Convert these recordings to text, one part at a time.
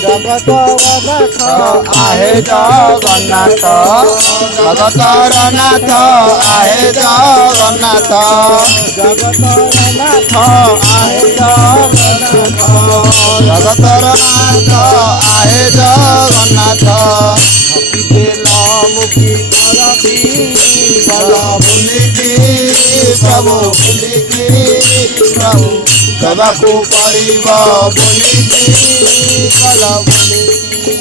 ଜଗତର ନାଥ आहे ଜଗନ୍ନାଥ ଜଗତର ନାଥ आहे ଜଗନ୍ନାଥ ଜଗତର ନାଥ आहे ଜଗନ୍ନାଥ ଜଗତର ନାଥ आहे ଜଗନ୍ନାଥ ଦେଲ ମୁଖୀ କରବି ଗଲ ବୁଲିକି ପ୍ରଭୁ ବୁଲିକି ପ୍ରଭୁ ଦେବାକୁ ପଡ଼ିବ ବୁଲିକି ଗଲ ବୁଲିକି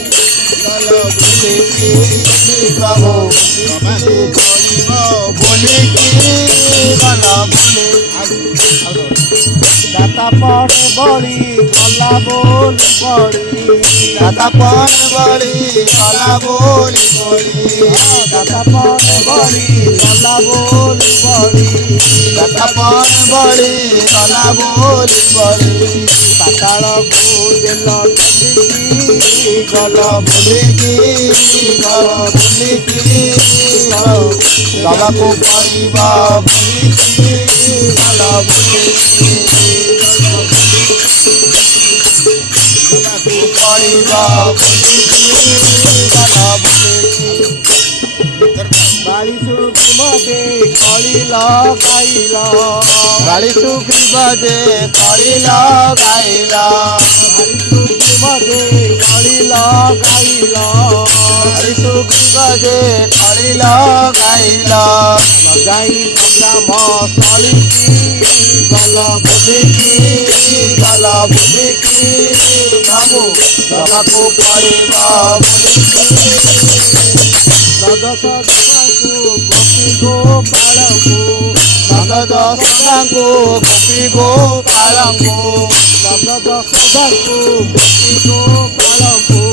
ପ୍ରଭୁ ଦେବାକୁ ପଡ଼ିବ ବୁଲିକି ଗଲ ବୁଲିକି ଦାତା ପଡ଼େ ବଳି ଗଲା ବୋଲି ବଳି ଦାତା ପଣେ ବଳି ଗଲା ବୋଲି ବଳି ଦାତା ପଡ଼େ ବଳି ଗଲା ବୋଲି ବଳି ଦାତା ପଣେ ବଳି ଗଲା ବୋଲି ବଳି ପାତାଳକୁ ଦେଲ ବୁଲିକି ଗଲ ବୁଲିକି ଦବାକୁ ପଡ଼ିବ ବୁଲିକି ଗଲ ବୁଲିକି ଦବାକୁ ପଡ଼ିବ ବୁଲିକି ଗଲ ବୁଲିକି ବାଳି ସୁଖୀ ମତେ କଳି ଲଗାଇଲ ଗାଳି ସୁଗ୍ରୀବ ଯେ କଳି ଲଗାଇଲ ବାଳି ସୁଖୀ ମତେ କଳି ଲଗାଇଲ ଗାଳି ସୁଗ୍ରୀବ ଯେ କଳି ଲଗାଇଲ ଲଗାଇ ସଂଗ୍ରାମ ସ୍ଥଳୀକି ଗଲ ବୁଲିକି ଗଲ ବୁଲିକି ପ୍ରଭୁ ଦବାକୁ ପଡ଼ିବ ବୁଲିକି ନଦଶ ଦିନକୁ ଗୋପୀ ଗୋପାଳକୁ ନନ୍ଦ ଯଶୋଦାଙ୍କୁ ଗୋପୀ ଗୋପାଳଙ୍କୁ ନଦ ଯଶୋଦାଙ୍କୁ ଗୋପୀ ଗୋପାଳଙ୍କୁ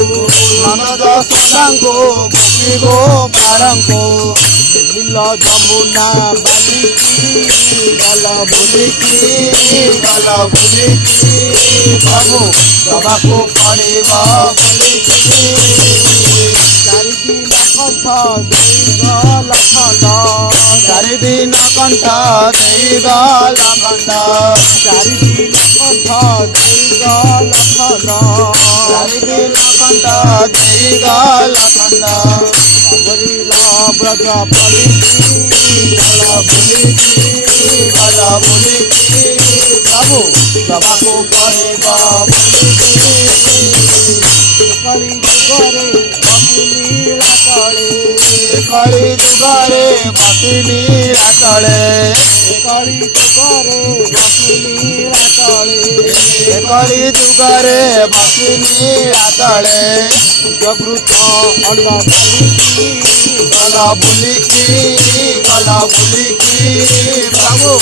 ନନ୍ଦ ଯଶୋଦାଙ୍କୁ ଗୋପୀ ଗୋପାଳଙ୍କୁ ନୀଳ ଯମୁନା ବାଲିକି ଗଲ ବୁଲିକି ପ୍ରଭୁ ଦବାକୁ ପଡ଼ିବ ବୁଲିକି ଚାରିଦିନ କଣ୍ଠ ଦେଇଗଲ ଖଣ୍ଡ ଚାରିଦିନ କଣ୍ଠ ଦେଇଗଲ ଖଣ୍ଡ ଚାରିଦିନ କଣ୍ଠ ଦେଇଗଲ ଖଣ୍ଡ ଚାରିଦିନ କଣ୍ଠ ଦେଇଗଲ ଖଣ୍ଡ ଅମରିଲ ବ୍ରଜ ପଡ଼ିକି ଗଲ ବୁଲିକି ପ୍ରଭୁ ଦବାକୁ ପଡ଼ିବ ବୁଲିକି କଳି ଯୁଗରେ ବସି ନୀଳା ତଳେ କଳି ଯୁଗରେ ବସି ନୀଳା ତଳେ କଳି ଯୁଗରେ ବସି ନୀଳା ତଳେ କଳି ଯୁଗରେ ବସି ନୀଳା ତଳେ ଜଗୃତ ଅନ୍ନ ଚାଲିକି ଗଲ ବୁଲିକି ପ୍ରଭୁ